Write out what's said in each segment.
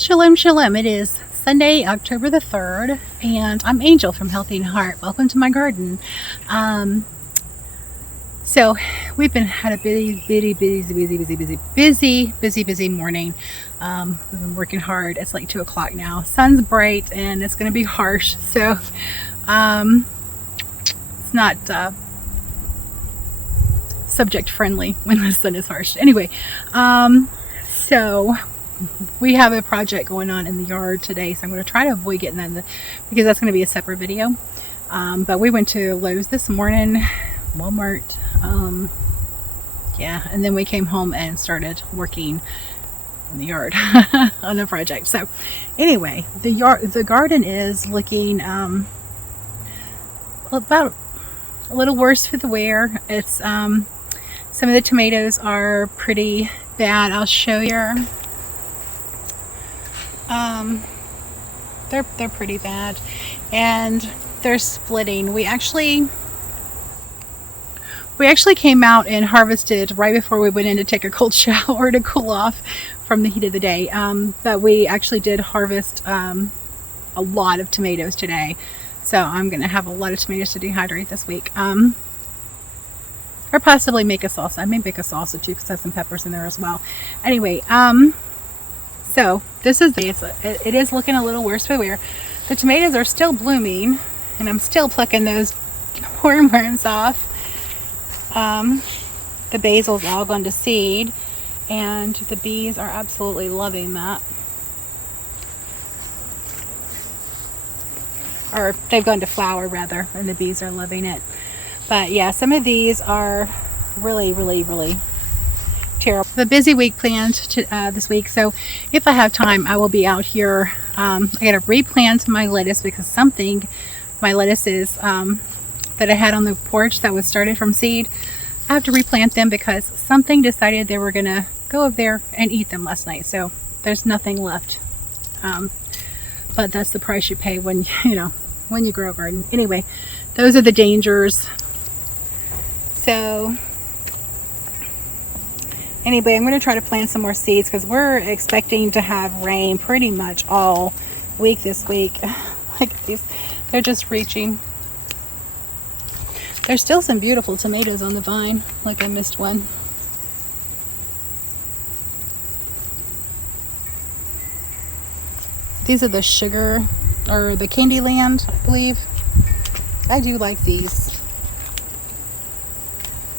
Shalom, shalom. It is Sunday, October the 3rd, and I'm Angel from Healthy in Heart. Welcome to my garden. So we've had a busy morning. We've been working hard. It's like 2 o'clock now. Sun's bright and it's going to be harsh, so it's not subject friendly when the sun is harsh. Anyway, so we have a project going on in the yard today, so I'm going to try to avoid getting that because that's going to be a separate video. But we went to Lowe's this morning, Walmart, yeah, and then we came home and started working in the yard on the project. So anyway, the garden is looking about a little worse for the wear. It's some of the tomatoes are pretty bad. I'll show you. They're pretty bad, and they're splitting. We actually came out and harvested right before we went in to take a cold shower to cool off from the heat of the day. But we actually did harvest a lot of tomatoes today, so I'm gonna have a lot of tomatoes to dehydrate this week. Or possibly make a salsa. I may make a salsa too because it has some peppers in there as well. Anyway, so this is it is looking a little worse for the wear. The tomatoes are still blooming, and I'm still plucking those hornworms off. The basil's all gone to seed, and the bees are absolutely loving that. Or they've gone to flower rather, and the bees are loving it. But yeah, some of these are really terrible. The busy week planned this week, so if I have time I will be out here. I gotta replant my lettuce because my lettuces that I had on the porch that was started from seed, I have to replant them because something decided they were gonna go up there and eat them last night, so there's nothing left. But that's the price you pay when you grow a garden. Anyway, those are the dangers. So anyway, I'm going to try to plant some more seeds because we're expecting to have rain pretty much all week this week. Like these, they're just reaching. There's still some beautiful tomatoes on the vine. Like I missed one. These are the sugar or the Candyland, I believe. I do like these.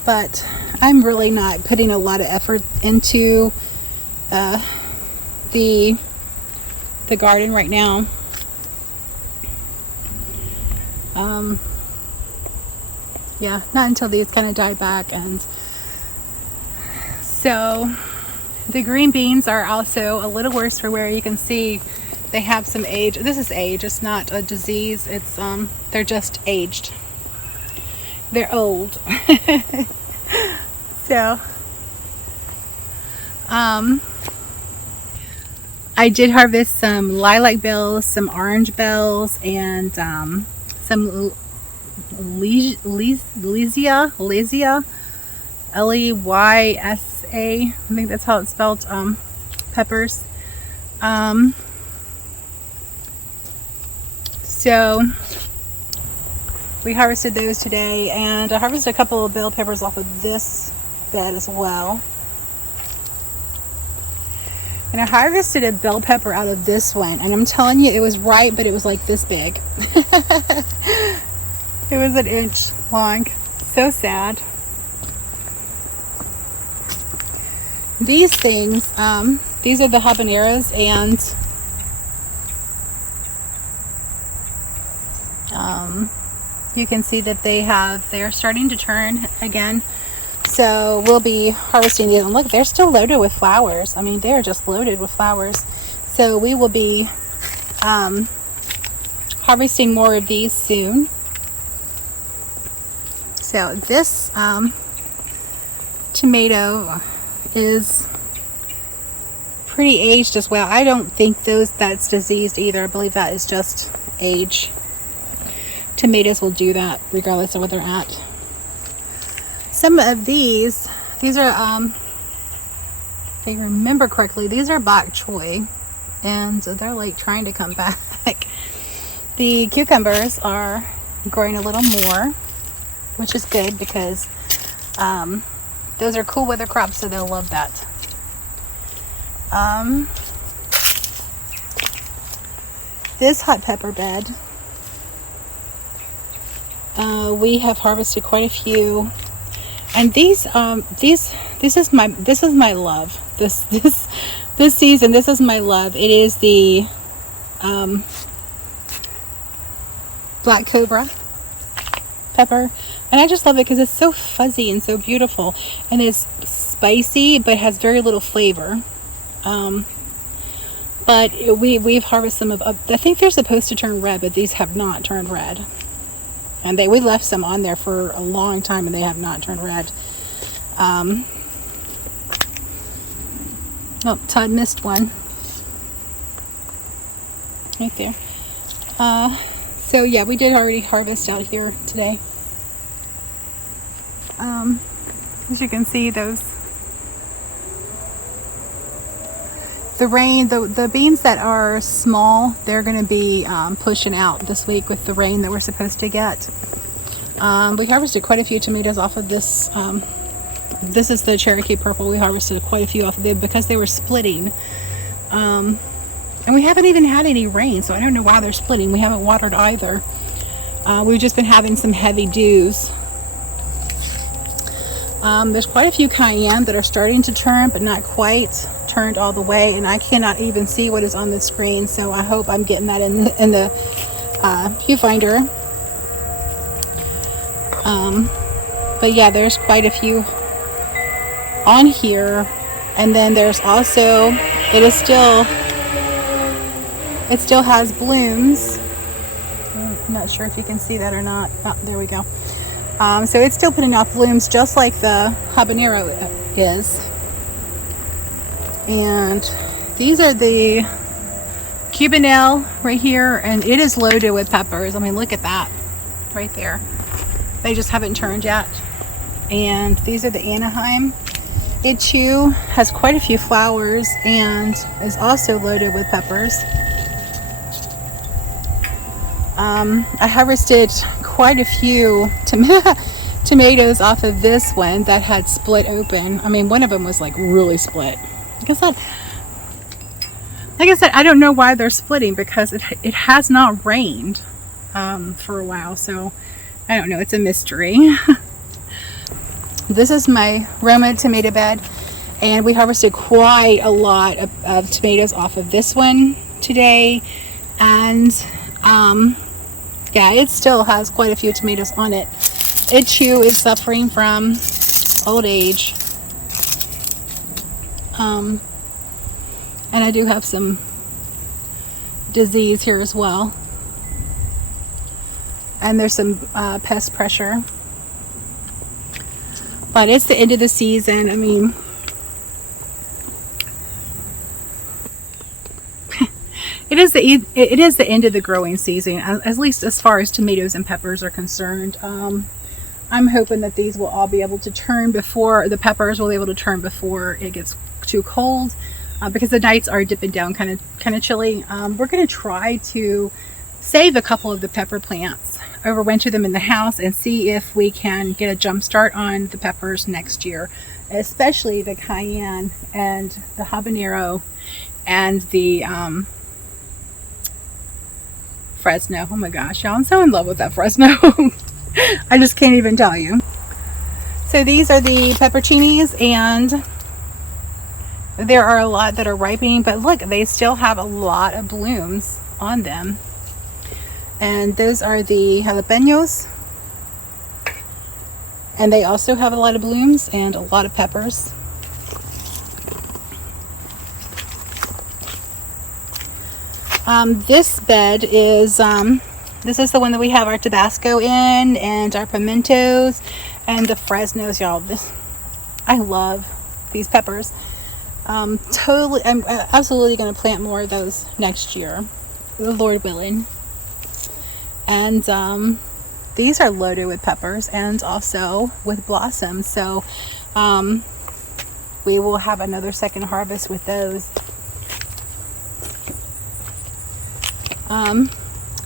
But I'm really not putting a lot of effort into the garden right now. Yeah, not until these kind of die back. And so the green beans are also a little worse for wear. You can see they have some age. This is age. It's not a disease. It's they're just aged. They're old. So I did harvest some lilac bells, some orange bells, and some Leysia, L-E-Y-S-A, I think that's how it's spelled, peppers. So we harvested those today, and I harvested a couple of bell peppers off of this bed as well. And I harvested a bell pepper out of this one, and I'm telling you, it was ripe, but it was like this big. It was an inch long. So sad. These things, these are the habaneros, and you can see that they're starting to turn again. So we'll be harvesting these. And look, they're still loaded with flowers. I mean, they're just loaded with flowers. So we will be harvesting more of these soon. So this tomato is pretty aged as well. I don't think that's diseased either. I believe that is just age. Tomatoes will do that regardless of where they're at. Some of these are, if I remember correctly, these are bok choy. and they're like trying to come back. The cucumbers are growing a little more, which is good because those are cool weather crops, so they'll love that. This hot pepper bed, we have harvested quite a few, and this is my love. This season, this is my love. It is the black Cobra pepper, and I just love it because it's so fuzzy and so beautiful, and it's spicy but has very little flavor. But we've harvested some of, I think they're supposed to turn red, but these have not turned red, and we left some on there for a long time and they have not turned red. Oh, Todd missed one right there. So yeah, we did already harvest out here today. As you can see, the rain, the beans that are small, they're going to be pushing out this week with the rain that we're supposed to get. We harvested quite a few tomatoes off of this. This is the Cherokee Purple. We harvested quite a few off of them because they were splitting. And we haven't even had any rain, so I don't know why they're splitting. We haven't watered either. We've just been having some heavy dews. There's quite a few cayenne that are starting to turn, but not quite turned all the way, and I cannot even see what is on the screen, so I hope I'm getting that in the viewfinder. But yeah, there's quite a few on here, and then there's also, it still has blooms. I'm not sure if you can see that or not. Oh, there we go. So it's still putting out blooms just like the habanero is. And these are the Cubanelle right here, and it is loaded with peppers. I mean, look at that right there. They just haven't turned yet. And these are the Anaheim. It too has quite a few flowers and is also loaded with peppers. I harvested quite a few tomatoes off of this one that had split open. I mean, one of them was like really split. Like I said, I don't know why they're splitting because it has not rained for a while, so I don't know. It's a mystery. This is my Roma Tomato Bed, and we harvested quite a lot of tomatoes off of this one today, and yeah, it still has quite a few tomatoes on it. It too is suffering from old age, and I do have some disease here as well, and there's some pest pressure. But it's the end of the season. I mean, it is the end of the growing season, at least as far as tomatoes and peppers are concerned. I'm hoping that these will all be able to turn before the peppers will be able to turn before it gets too cold, because the nights are dipping down kind of chilly. We're going to try to save a couple of the pepper plants, overwinter them in the house, and see if we can get a jump start on the peppers next year, especially the cayenne and the habanero and the Fresno. Oh my gosh, y'all, I'm so in love with that Fresno. I just can't even tell you. So these are the peppercinis, and there are a lot that are ripening, but look, they still have a lot of blooms on them. And those are the jalapenos, and they also have a lot of blooms and a lot of peppers. This bed is this is the one that we have our Tabasco in, and our pimentos and the Fresnos, y'all. I love these peppers. I'm absolutely going to plant more of those next year, the Lord willing. And these are loaded with peppers and also with blossoms, so we will have another second harvest with those.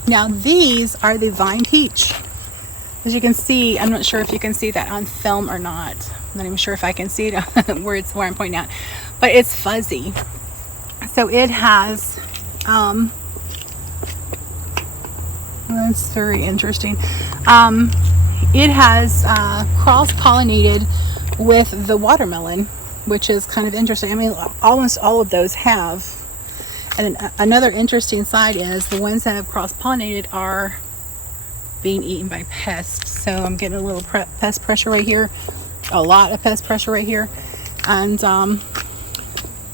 Now these are the vine peach. As you can see, I'm not sure if you can see that on film or not. I'm not even sure if I can see it where I'm pointing at, but it's fuzzy. So it has, that's very interesting. It has cross-pollinated with the watermelon, which is kind of interesting. I mean, almost all of those have. And another interesting side is the ones that have cross-pollinated are being eaten by pests. So I'm getting a little pest pressure right here, a lot of pest pressure right here. And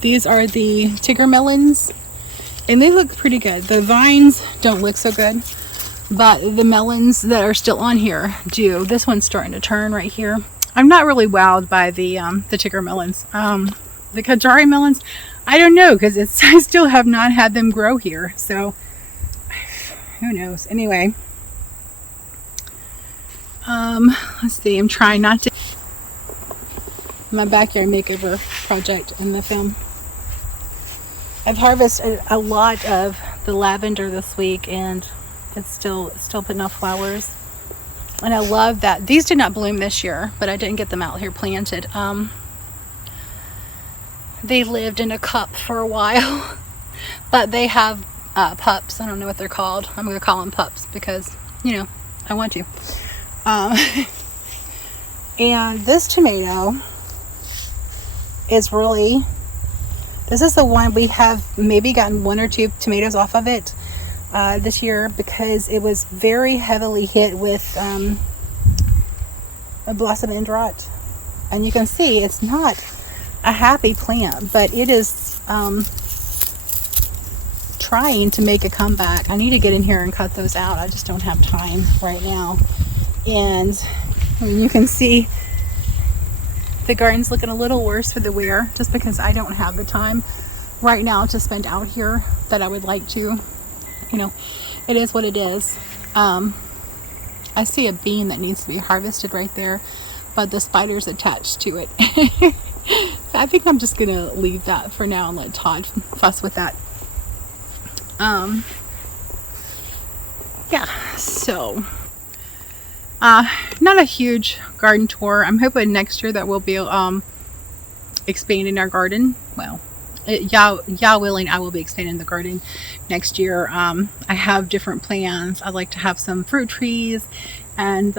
these are the Tigger Melons, and they look pretty good. The vines don't look so good, but the melons that are still on here do. This one's starting to turn right here. I'm not really wowed by the Tigger Melons. The Kajari melons, I don't know, because I still have not had them grow here, so who knows. Anyway, let's see, I'm trying not to my backyard makeover project in the film. I've harvested a lot of the lavender this week, and it's still putting off flowers. And I love that these did not bloom this year, but I didn't get them out here planted. They lived in a cup for a while, but they have pups. I don't know what they're called. I'm going to call them pups because, you know, I want to. And this tomato is really, this is the one we have maybe gotten 1 or 2 tomatoes off of it this year, because it was very heavily hit with a blossom end rot. And you can see it's not a happy plant, but it is trying to make a comeback. I need to get in here and cut those out. I just don't have time right now. And I mean, you can see the garden's looking a little worse for the wear, just because I don't have the time right now to spend out here that I would like to. You know, it is what it is. I see a bean that needs to be harvested right there, but the spider's attached to it. So I think I'm just gonna leave that for now and let Todd fuss with that. Yeah, so not a huge garden tour. I'm hoping next year that we'll be expanding our garden. Well, Yah willing, I will be expanding the garden next year. I have different plans. I'd like to have some fruit trees, and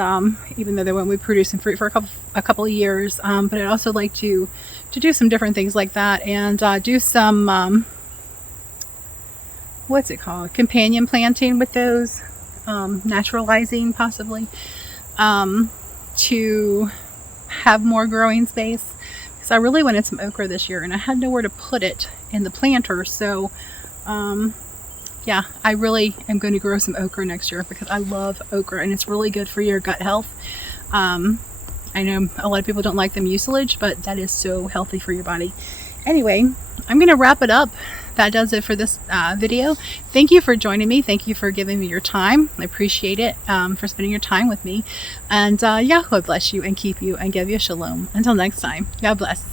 even though they won't be producing fruit for a couple of years, but I'd also like to do some different things like that, and do some what's it called, companion planting with those, naturalizing possibly, to have more growing space. Because I really wanted some okra this year, and I had nowhere to put it in the planter. So yeah, I really am going to grow some okra next year, because I love okra and it's really good for your gut health. I know a lot of people don't like the mucilage, but that is so healthy for your body. Anyway, I'm going to wrap it up. That does it for this video. Thank you for joining me. Thank you for giving me your time. I appreciate it, for spending your time with me. And Yahuah bless you and keep you and give you shalom. Until next time, God bless.